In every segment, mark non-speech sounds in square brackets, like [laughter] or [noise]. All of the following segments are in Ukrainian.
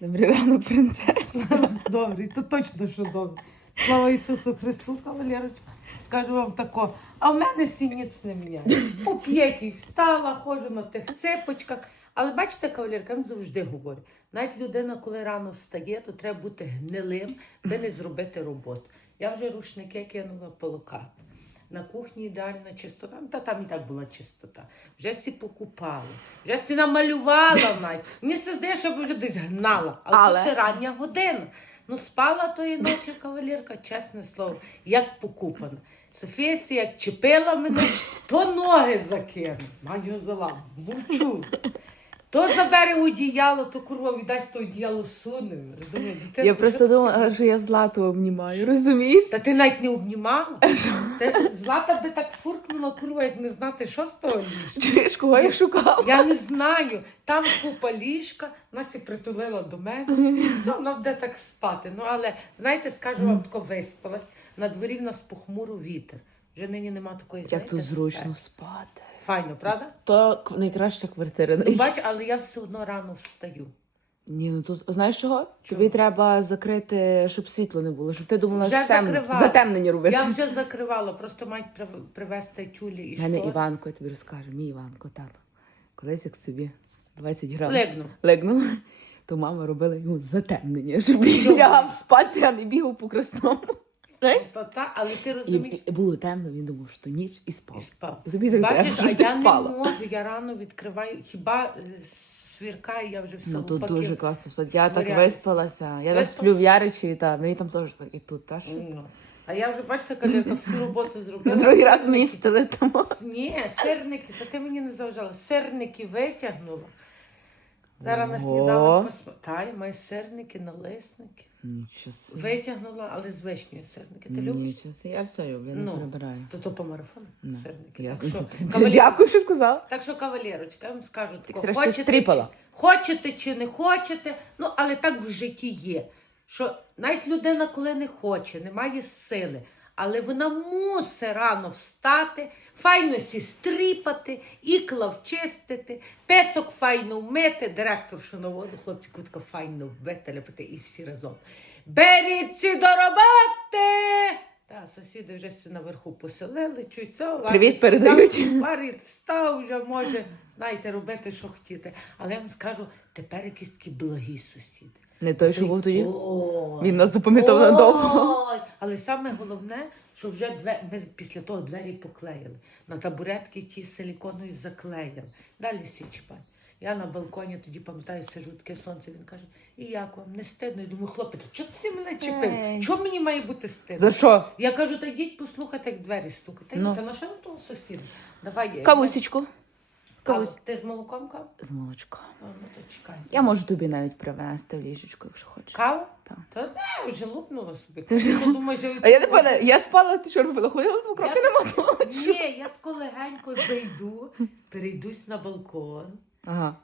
Добрий ранок, принцеса. [laughs] Добрий, то точно, що добре. Слава Ісусу Христу, кавалерочка. Скажу вам тако, а в мене сініць не міняє. У п'ятій встала, ходжу на тих цепочках. Але бачите, кавалерка, я вам завжди говорю, навіть людина, коли рано встає, то треба бути гнилим, би не зробити роботу. Я вже рушники кинула полока. На кухні ідеальна чистота, ну, та там і так була чистота. Вже всі покупали, вже всі намалювала навіть. Мені все здає, що вже десь гнала, але, Але? це рання година. Ну, спала тої ночі кавалерка, чесне слово, як покупана. Софія як чепила мене, то ноги закину. Маю зала, мовчу. То забере одіяло, то курва віддасть то одіяло суне. Дитина, Я просто що думала, що я злату обнімаю, розумієш? та ти навіть не обнімала. Ти, Злата би так фуркнула, курва, як не знати, що з того ліжка. Чуєш, кого я шукала? Я не знаю. Там купа ліжка, нас і притулила до мене. Все, вона буде так спати. Ну, але, знаєте, скажу вам, тако виспалась. На дворі в нас похмуро вітер. Вже нині нема такої Як знаєте, тут зручно спеки. спати. Файно, правда? То найкраща квартира. Ну, бач, але я все одно рано встаю. Ні, ну то знаєш чого? Чого? Тобі треба закрити, щоб світло не було, щоб ти думала, Вже що тем... затемнення робити. Я вже закривала, просто мають привезти тюлі і мене штори. Іванко, я тобі розкажу, мій Іванко, тато. Колись як собі 20 грам Легну. легнув, то мама робила йому затемнення, щоб він лягав спати, а не бігав по красному. Чистота, але ти розумієш, і було темно, він думав, що ніч і спав. і спав. Тобі так Бачиш, а щоб ти я не спала. можу, я рано відкриваю, хіба е, свіркає, я вже все Ну тут дуже класно спати. Я так виспалася. Я так сплю в Яричі, та мені там теж так. І тут теж. Ну. А я вже, бачите, калерка, всю роботу На зробила. другий раз мені стели тому. Ні, сирники, та ти мені не заважала. Сирники витягнула. Зараз на Ого. сніданок посмотрю. Та, я маю сирники, налисники. Собі. Витягнула, але з вишньої сирники. Ти любиш? Нічаси. Я все люблю, не Ну, перебираю. То то по марафону Ну, сирники. Ясно. Так що, [laughs] кавалер... Дякую, що сказала. так що, кавалерочка, я вам скажу, тако, треба, хочете, стріпала. чи, хочете чи не хочете, ну але так в житті є. Що навіть людина, коли не хоче, не має сили, але вона мусить рано встати, файно сі стріпати, ікла вчистити, песок файно вмити, директор, що на воду, хлопці кутка файно вбити, ляпити і всі разом. Беріться до роботи! Та сусіди вже наверху поселили, чуть все. Привіт передають. Варить встав вже може, знаєте, робити, що хотіти. Але я вам скажу, тепер якісь такі благі сусіди. Не той, що був тоді. Ой. Він нас запам'ятав надовго. Але саме головне, що вже две... ми після того двері поклеїли. На табуретки ті силіконою заклеїли. Далі січпань. Я на балконі тоді пам'ятаю, сижу таке сонце. Він каже: І як вам не стидно? Я думаю, хлопець, чого ти мене чепив? Ей. Чого мені має бути стидно? За що? Я кажу, та йдіть послухати, як двері стукають. Та, Ну. ну. та що того сусіда? Давай. Кавусічку. Каву. Кавусь. Ти з молоком каву? З молочком. А, ну то чекай. Я можу тобі навіть привезти в ліжечку, якщо хочеш. Каву? Так. Та не, вже лупнула собі. Ти вже- Що думаєш, я від- А я не пам'ятаю, я спала, ти що робила? Ходила два кроки Я- не мотала. Ні, я тако легенько зайду, перейдусь на балкон, Ага.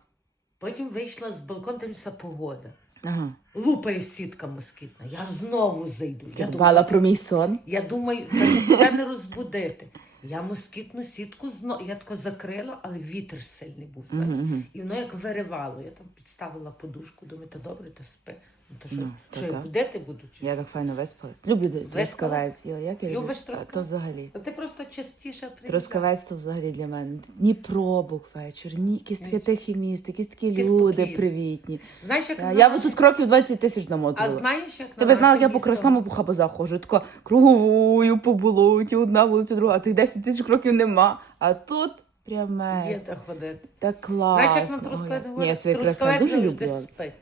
потім вийшла з балкону, там вся погода. Ага. Лупає сітка москітна. Я знову зайду. Я Я думаю, дбала про мій сон. я думаю, тебе не розбудити. Я москітну сітку зно... я тако закрила, але вітер сильний був. знаєш. Mm -hmm. І воно як виривало. Я там підставила подушку, думаю, та добре, та спи. Ну то що, Ну, що та я так. будити буду? Чи? Я так файно виспалась. Люблю трускавець. Йо, Як я люблю. Любиш Та- трускавець? То взагалі. Та ти просто частіше приїжджай. Трускавець то взагалі для мене. Ні пробок вечір, ні якісь таке Знаєш, тихе місто, якісь такі таке люди спокійне. привітні. Знаєш, як Та, на Я би нашій- тут кроків 20 тисяч А намотувала. знаєш, як Ти би знала, як я по красному по хабазах ходжу, тако круговую по болоті, одна вулиця, друга, а тих 10 тисяч кроків нема. А тут прям Є мес. ходити. Так класно. Знаєш, як на Ой, Трускавець Ні, я говорять? своє красне Трускавець дуже завжди люблю. спить.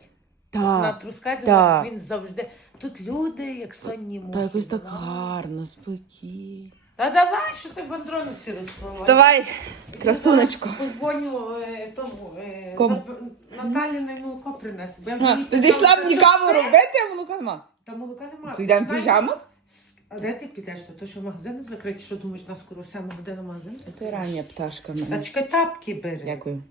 На Так, Трускавець Так. він завжди. Тут люди, як сонні мухи. та якось так гарно, спокійно. Та давай, що ти бандрону всі розпливаєш. Вставай, красунечко. Позвоню е, тому, е, Кому? за- Наталі на молоко принесе. бо я вже їй Ти зійшла мені каву робити, а молока нема. Та молока немає. Це йдемо в Знаєш, піжамах? А де ти підеш? То, що магазини закриті, що думаєш, на скоро саме година магазин? Ти рання пташка в Та мене. чекай, тапки бери. Дякую.